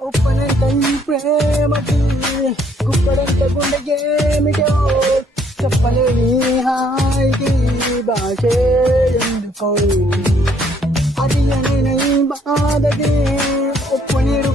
ఉప్పనంత ఈ ప్రేమకి గుప్పడంత గుండెకేమిటో చెప్పలేని హాయికి భాషే ఎందుకో అది అనైన ఈ బాధకి ఉప్పు నీరు